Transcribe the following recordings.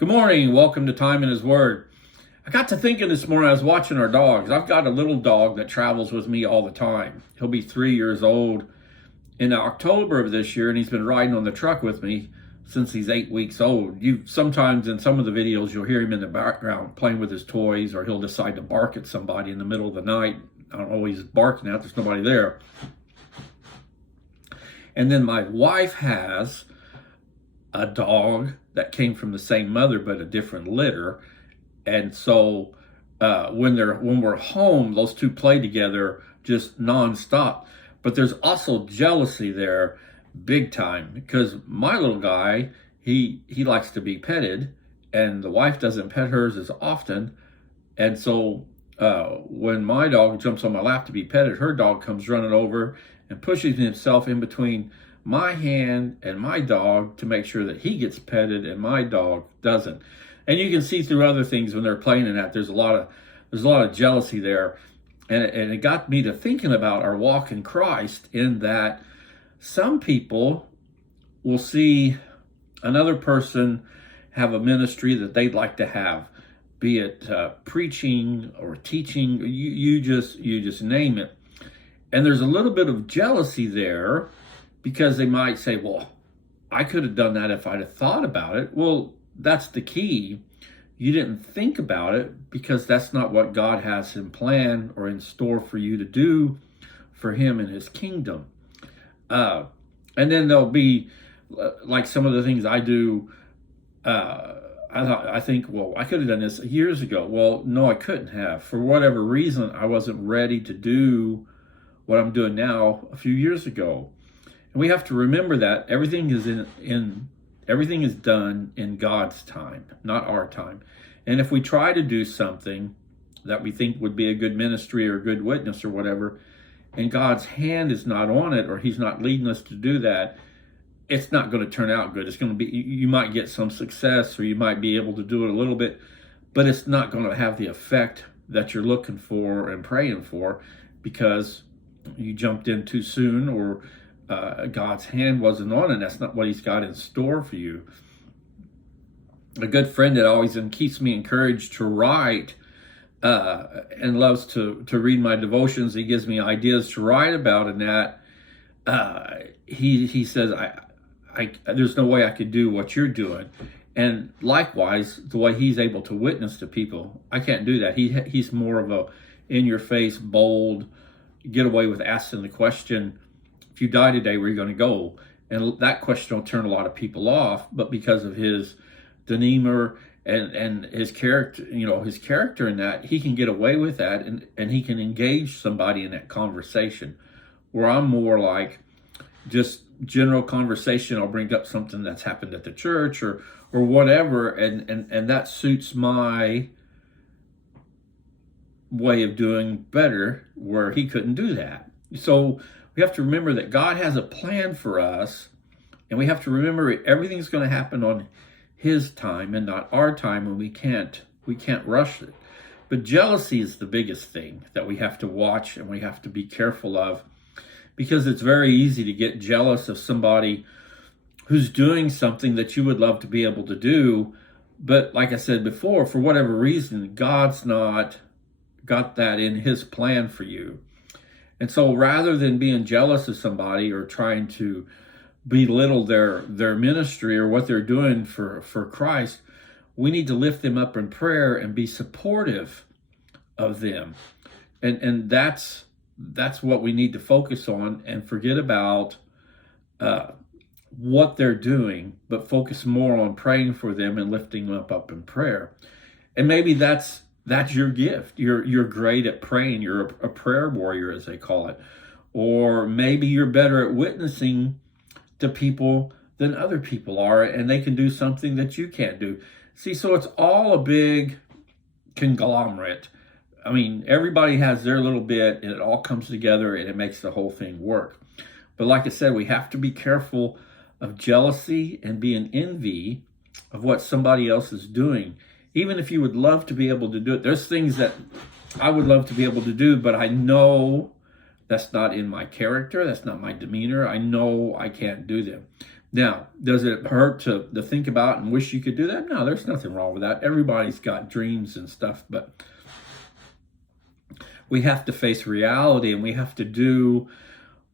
Good morning. Welcome to Time in His Word. I got to thinking this morning, I was watching our dogs. I've got a little dog that travels with me all the time. He'll be 3 years old in October of this year, and he's been riding on the truck with me since he's 8 weeks old. You sometimes in some of the videos, you'll hear him in the background playing with his toys, or he'll decide to bark at somebody in the middle of the night. I don't know what he's barking at. There's nobody there. And then my wife has a dog that came from the same mother but a different litter, and so when we're home, those two play together just nonstop. But there's also jealousy there, big time, because my little guy, he likes to be petted, and the wife doesn't pet hers as often, and so when my dog jumps on my lap to be petted, her dog comes running over and pushes himself in between my hand and my dog to make sure that he gets petted and my dog doesn't. And you can see through other things when they're playing in that, there's a lot of jealousy there. And it got me to thinking about our walk in Christ, in that some people will see another person have a ministry that they'd like to have, be it preaching or teaching, you just name it. And there's a little bit of jealousy there, because they might say, well, I could have done that if I'd have thought about it. Well, that's the key. You didn't think about it because that's not what God has in plan or in store for you to do for Him and His kingdom. And then there'll be like some of the things I do. I think, well, I could have done this years ago. Well, no, I couldn't have. For whatever reason, I wasn't ready to do what I'm doing now a few years ago. And we have to remember that everything is everything is done in God's time, not our time. And if we try to do something that we think would be a good ministry or a good witness or whatever, and God's hand is not on it, or He's not leading us to do that, it's not going to turn out good. It's going to be, you might get some success, or you might be able to do it a little bit, but it's not going to have the effect that you're looking for and praying for, because you jumped in too soon, or God's hand wasn't on it. That's not what He's got in store for you. A good friend that always keeps me encouraged to write and loves to read my devotions. He gives me ideas to write about, and that he says, I there's no way I could do what you're doing. And likewise, the way he's able to witness to people, I can't do that. He's more of a in-your-face, bold, get away with asking the question, if you die today, where are you going to go? And that question will turn a lot of people off, but because of his demeanor and his character, his character in that, he can get away with that, and he can engage somebody in that conversation. Where I'm more like just general conversation. I'll bring up something that's happened at the church or whatever, and that suits my way of doing better, where he couldn't do that. So we have to remember that God has a plan for us, and we have to remember everything's going to happen on His time and not our time, and we can't rush it. But jealousy is the biggest thing that we have to watch and we have to be careful of, because it's very easy to get jealous of somebody who's doing something that you would love to be able to do. But like I said before, for whatever reason, God's not got that in His plan for you. And so rather than being jealous of somebody or trying to belittle their ministry or what they're doing for Christ, we need to lift them up in prayer and be supportive of them. And that's what we need to focus on, and forget about what they're doing, but focus more on praying for them and lifting them up in prayer. And maybe that's your gift. You're great at praying. You're a prayer warrior, as they call it. Or maybe you're better at witnessing to people than other people are, and they can do something that you can't do. See, so it's all a big conglomerate. I mean, everybody has their little bit, and it all comes together, and it makes the whole thing work. But like I said, we have to be careful of jealousy and being envy of what somebody else is doing. Even if you would love to be able to do it, there's things that I would love to be able to do, but I know that's not in my character. That's not my demeanor. I know I can't do them. Now, does it hurt to think about and wish you could do that? No, there's nothing wrong with that. Everybody's got dreams and stuff, but we have to face reality, and we have to do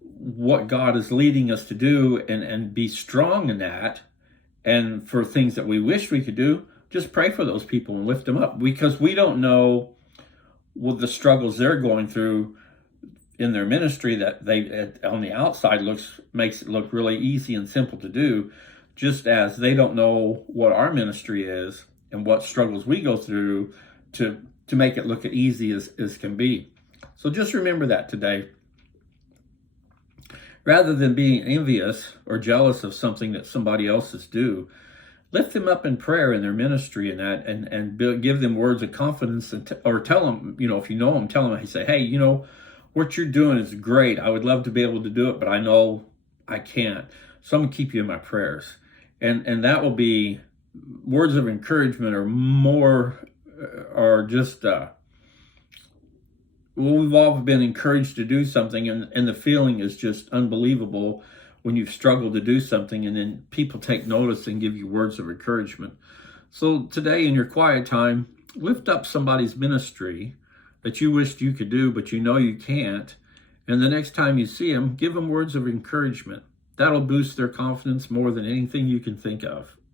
what God is leading us to do, and be strong in that. And for things that we wish we could do, just pray for those people and lift them up, because we don't know what the struggles they're going through in their ministry that they on the outside makes it look really easy and simple to do, just as they don't know what our ministry is and what struggles we go through to make it look as easy as can be. So just remember that today. Rather than being envious or jealous of something that somebody else is do, lift them up in prayer in their ministry and that, and give them words of confidence, or tell them, if you know them, tell them, say, hey, what you're doing is great. I would love to be able to do it, but I know I can't. So I'm gonna keep you in my prayers. And that will be words of encouragement, or more, or just, we've all been encouraged to do something, and the feeling is just unbelievable when you've struggled to do something, and then people take notice and give you words of encouragement. So today, in your quiet time, lift up somebody's ministry that you wished you could do, but you can't. And the next time you see them, give them words of encouragement. That'll boost their confidence more than anything you can think of.